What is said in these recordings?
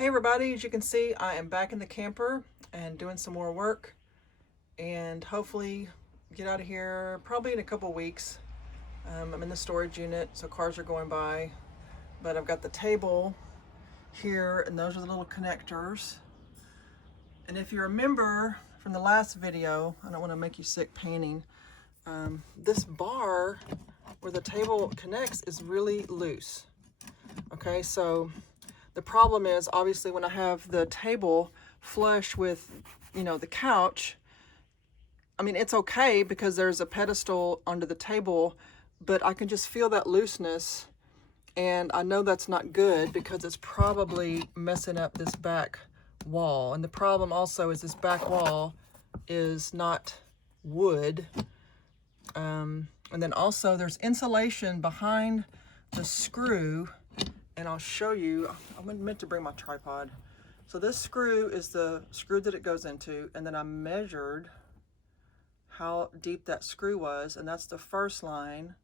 Hey everybody, as you can see, I am back in the camper and doing some more work and hopefully get out of here probably in a couple weeks. I'm in the storage unit, so cars are going by, but I've got the table here and those are the little connectors. And if you remember from the last video, I don't want to make you sick painting, this bar where the table connects is really loose. Okay, so the problem is obviously when I have the table flush with, the couch, I mean, it's okay because there's a pedestal under the table, but I can just feel that looseness and I know that's not good because it's probably messing up this back wall. And the problem also is this back wall is not wood. And then also there's insulation behind the screw. And I'll show you, I meant to bring my tripod. So this screw is the screw that it goes into, and then I measured how deep that screw was, and that's the first line.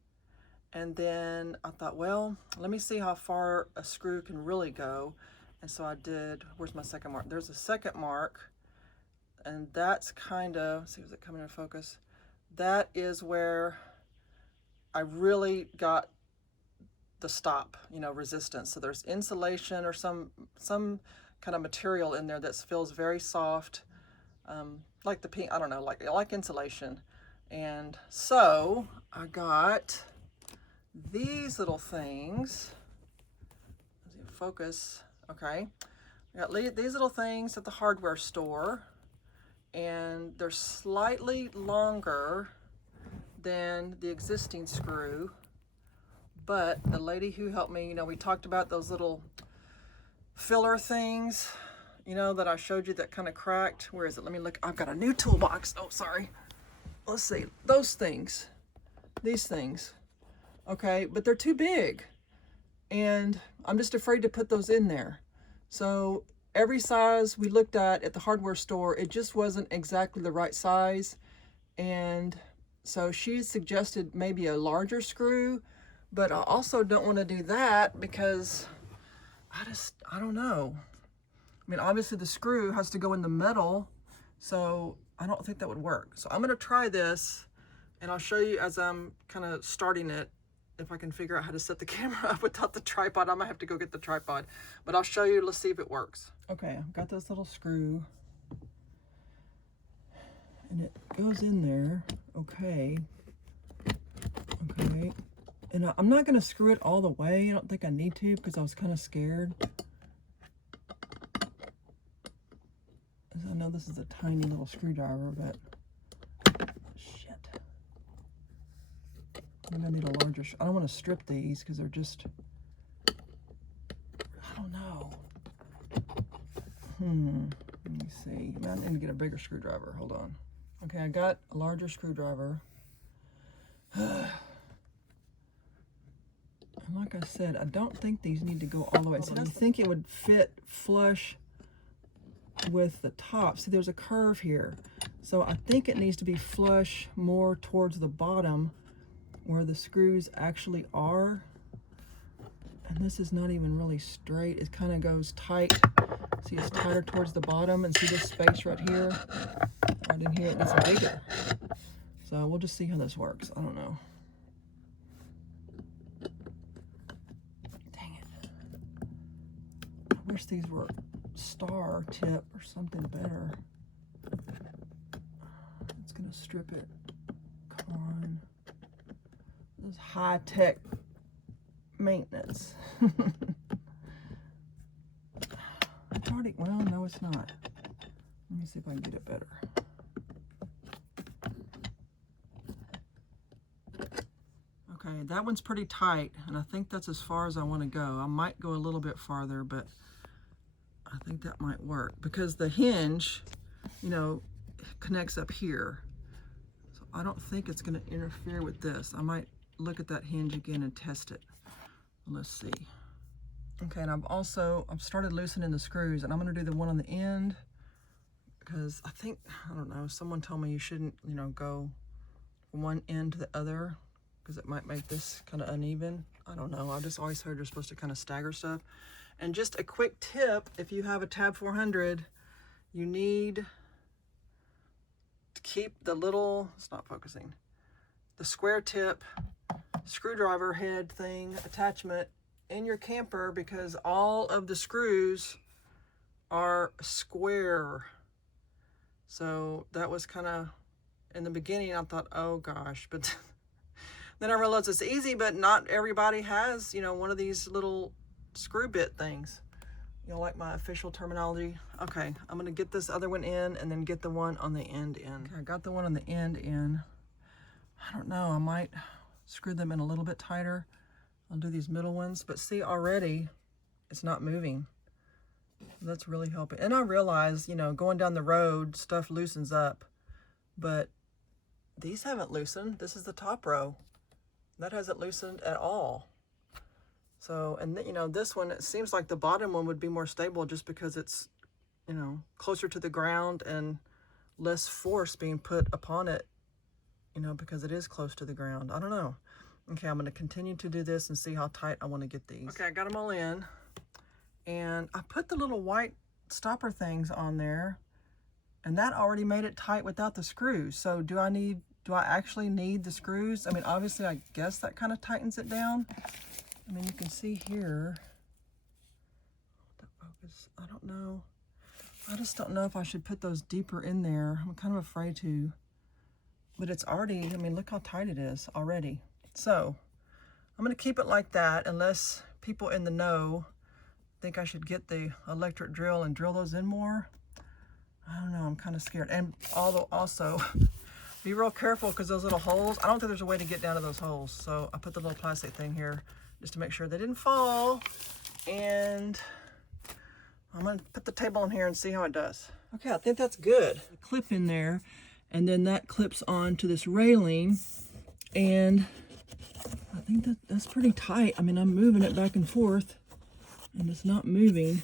And then I thought, well, let me see how far a screw can really go. And so I did, where's my second mark? There's a second mark, and that's kind of, see, is it coming in focus? That is where I really got the stop, resistance. So there's insulation or some kind of material in there that feels very soft, like the pink, I don't know, like insulation. And so I got these little things. Focus, okay. I got these little things at the hardware store, and they're slightly longer than the existing screw. But the lady who helped me, we talked about those little filler things, that I showed you that kind of cracked. Where is it? Let me look. I've got a new toolbox. Oh, sorry. Let's see. Those things. These things. Okay, but they're too big. And I'm just afraid to put those in there. So every size we looked at the hardware store, it just wasn't exactly the right size. And so she suggested maybe a larger screw. But I also don't want to do that because I don't know. I mean, obviously the screw has to go in the metal, so I don't think that would work. So I'm going to try this, and I'll show you as I'm kind of starting it, if I can figure out how to set the camera up without the tripod. I might have to go get the tripod, but I'll show you. Let's see if it works. Okay, I've got this little screw, and it goes in there. Okay. And I'm not going to screw it all the way. I don't think I need to because I was kind of scared. I know this is a tiny little screwdriver, but shit. I'm going to need a larger, I don't want to strip these because they're just, I don't know. Let me see. I need to get a bigger screwdriver. Hold on. Okay, I got a larger screwdriver. And like I said, I don't think these need to go all the way. So I think it would fit flush with the top. See, there's a curve here. So I think it needs to be flush more towards the bottom where the screws actually are. And this is not even really straight. It kind of goes tight. See, it's tighter towards the bottom. And see this space right here? Right in here, it needs bigger. So we'll just see how this works. I don't know. I wish these were star tip or something better. It's gonna strip it. Come on. This is high-tech maintenance. It's already, well, no, it's not. Let me see if I can get it better. Okay, that one's pretty tight, and I think that's as far as I want to go. I might go a little bit farther, but I think that might work because the hinge, connects up here. So I don't think it's going to interfere with this. I might look at that hinge again and test it. Let's see. Okay, and I've started loosening the screws, and I'm going to do the one on the end because I think, I don't know, someone told me you shouldn't, go from one end to the other because it might make this kind of uneven. I don't know. I just always heard you're supposed to kind of stagger stuff. And just a quick tip, if you have a Tab 400, you need to keep the little, it's not focusing, the square tip screwdriver head thing attachment in your camper, because all of the screws are square. So that was kind of, in the beginning I thought, oh gosh, but then I realized it's easy, but not everybody has, you know, one of these little screw bit things. You know, like my official terminology. Okay, I'm gonna get this other one in and then get the one on the end in. Okay, I got the one on the end in. I don't know, I might screw them in a little bit tighter. I'll do these middle ones, but see, already it's not moving. That's really helping. And I realize, you know, going down the road, stuff loosens up, but these haven't loosened. This is the top row. That hasn't loosened at all. So, and you know, this one, it seems like the bottom one would be more stable just because it's, you know, closer to the ground and less force being put upon it, you know, because it is close to the ground. I don't know. Okay, I'm going to continue to do this and see how tight I want to get these. Okay, I got them all in. And I put the little white stopper things on there, and that already made it tight without the screws. So do I actually need the screws? I mean, obviously, I guess that kind of tightens it down. I mean, you can see here, that focus, I don't know. I just don't know if I should put those deeper in there. I'm kind of afraid to, but it's already, I mean, look how tight it is already. So I'm gonna keep it like that unless people in the know think I should get the electric drill and drill those in more. I don't know, I'm kind of scared. And although also, be real careful because those little holes, I don't think there's a way to get down to those holes. So I put the little plastic thing here just to make sure they didn't fall. And I'm gonna put the table in here and see how it does. Okay, I think that's good. A clip in there, and then that clips on to this railing. And I think that's pretty tight. I mean, I'm moving it back and forth and it's not moving.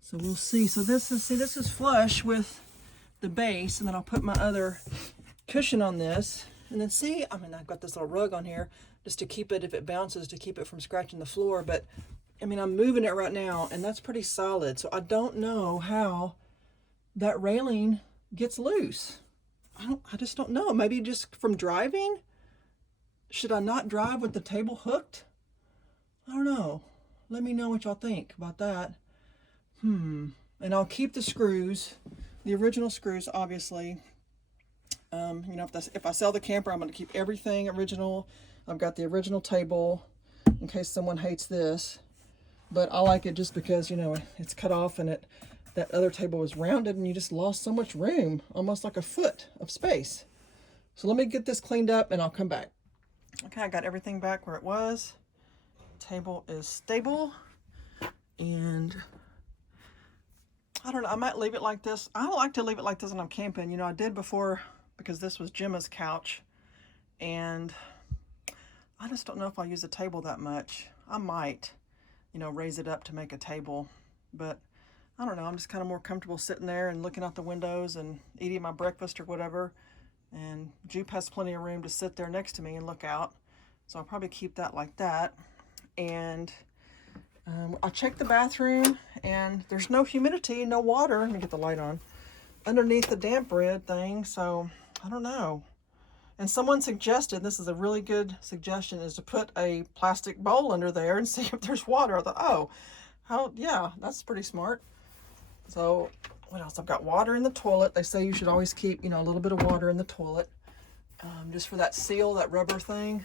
So we'll see. So this is flush with the base, and then I'll put my other cushion on this. And then see, I mean, I've got this little rug on here just to keep it, if it bounces, to keep it from scratching the floor. But I mean, I'm moving it right now and that's pretty solid. So I don't know how that railing gets loose. I just don't know. Maybe just from driving? Should I not drive with the table hooked? I don't know. Let me know what y'all think about that. And I'll keep the screws, the original screws, obviously. You know, if I sell the camper, I'm going to keep everything original. I've got the original table in case someone hates this. But I like it just because, you know, it's cut off and that other table was rounded and you just lost so much room, almost like a foot of space. So let me get this cleaned up and I'll come back. Okay, I got everything back where it was. Table is stable. And I don't know, I might leave it like this. I don't like to leave it like this when I'm camping. You know, I did before because this was Gemma's couch. And I just don't know if I'll use the table that much. I might, you know, raise it up to make a table. But I don't know, I'm just kind of more comfortable sitting there and looking out the windows and eating my breakfast or whatever. And Jupe has plenty of room to sit there next to me and look out. So I'll probably keep that like that. And I checked the bathroom and there's no humidity, no water. Let me get the light on. Underneath the damp red thing, so I don't know. And someone suggested, this is a really good suggestion, is to put a plastic bowl under there and see if there's water. I thought, oh, yeah, that's pretty smart. So what else? I've got water in the toilet. They say you should always keep, you know, a little bit of water in the toilet, just for that seal, that rubber thing.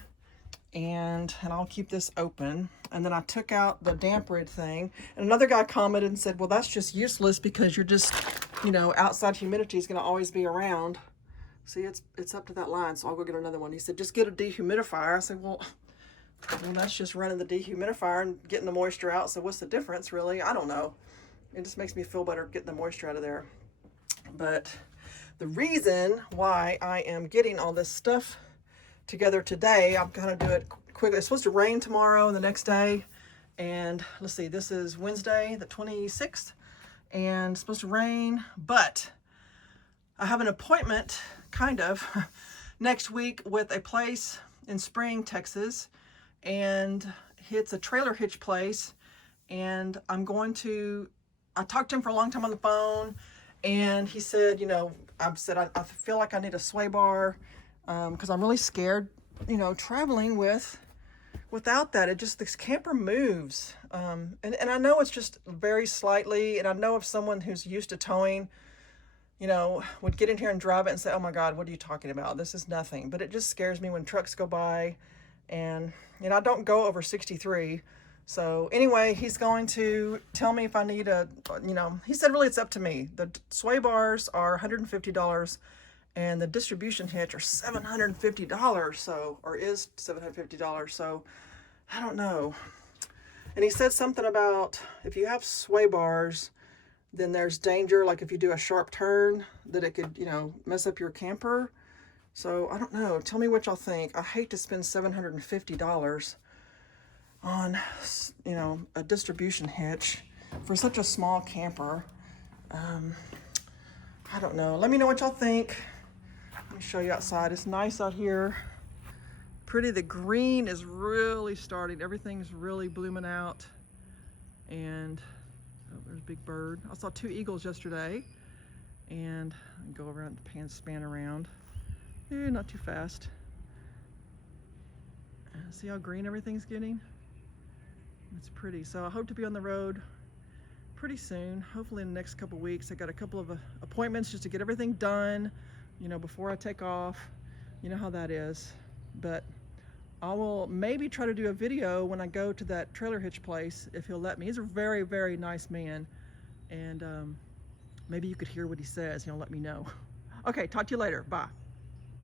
And I'll keep this open. And then I took out the damp red thing. And another guy commented and said, well, that's just useless because you're just, you know, outside humidity is going to always be around. See, it's up to that line, so I'll go get another one. He said, just get a dehumidifier. I said, well, that's just running the dehumidifier and getting the moisture out. So what's the difference, really? I don't know. It just makes me feel better getting the moisture out of there. But the reason why I am getting all this stuff together today, I'm going to do it quickly. It's supposed to rain tomorrow and the next day. And let's see, this is Wednesday, the 26th. And it's supposed to rain, but I have an appointment, kind of, next week with a place in Spring, Texas. And it's a trailer hitch place. and I talked to him for a long time on the phone, and he said, you know, I said, I feel like I need a sway bar, because I'm really scared, you know, traveling without that. This camper moves. And I know it's just very slightly, and I know if someone who's used to towing, you know, would get in here and drive it and say, oh my God, what are you talking about? This is nothing. But it just scares me when trucks go by, and, you know, I don't go over 63. So anyway, he's going to tell me if I need you know, he said really it's up to me. The sway bars are $150, and the distribution hitch are $750, so, or is $750, so I don't know. And he said something about if you have sway bars, then there's danger, like if you do a sharp turn, that it could, you know, mess up your camper. So I don't know. Tell me what y'all think. I hate to spend $750 on, you know, a distribution hitch for such a small camper. I don't know. Let me know what y'all think. Let me show you outside. It's nice out here. Pretty. The green is really starting. Everything's really blooming out. And oh, there's a big bird. I saw 2 eagles yesterday. And go around, span around. Not too fast. See how green everything's getting? It's pretty. So I hope to be on the road pretty soon, hopefully in the next couple weeks. I got a couple of appointments just to get everything done, you know, before I take off. You know how that is. But I will maybe try to do a video when I go to that trailer hitch place, if he'll let me. He's a very, very nice man. And maybe you could hear what he says, and he'll let me know. Okay, talk to you later. Bye.